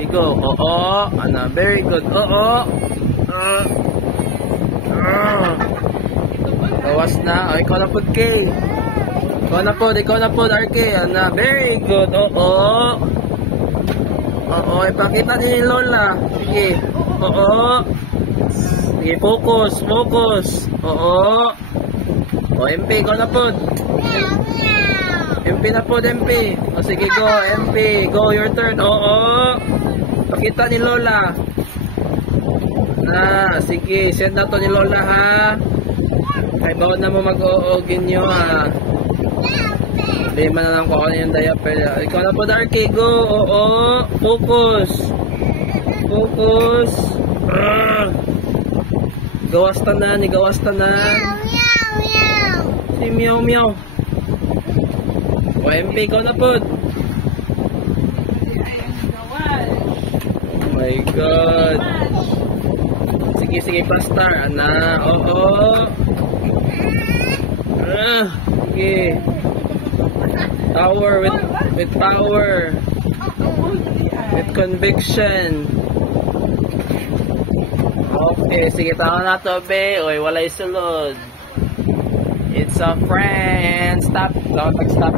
Sige, go. Oo. Ana, very good. Oo. Gawas na. O, ikaw na po, Kay. Ikaw na po, RK. Ana, very good. Oo. Oo, ipakita ni Lola. Sige. Oo. Sige, focus. Oo. O, MP, ikaw na po. MP na po, MP. O, sige, go, MP. Go, your turn. Oo. Pakita ni Lola. Sige, send na to ni Lola, ha. Kaya bawal na mo mag-oogin nyo, ha. Hindi man na lang ko ano yung diaper. Ikaw na po, Darky. Go, oo. Focus. Gawas tanan. Si Meow Meow. O, MP, ikaw na po. Oh my God. Sige, pastor. Ana, oo. Sige. Power with power. With conviction. Okay, sige, tao na to, be. Oy, walay sulod. It's a friend. Stop. Stop.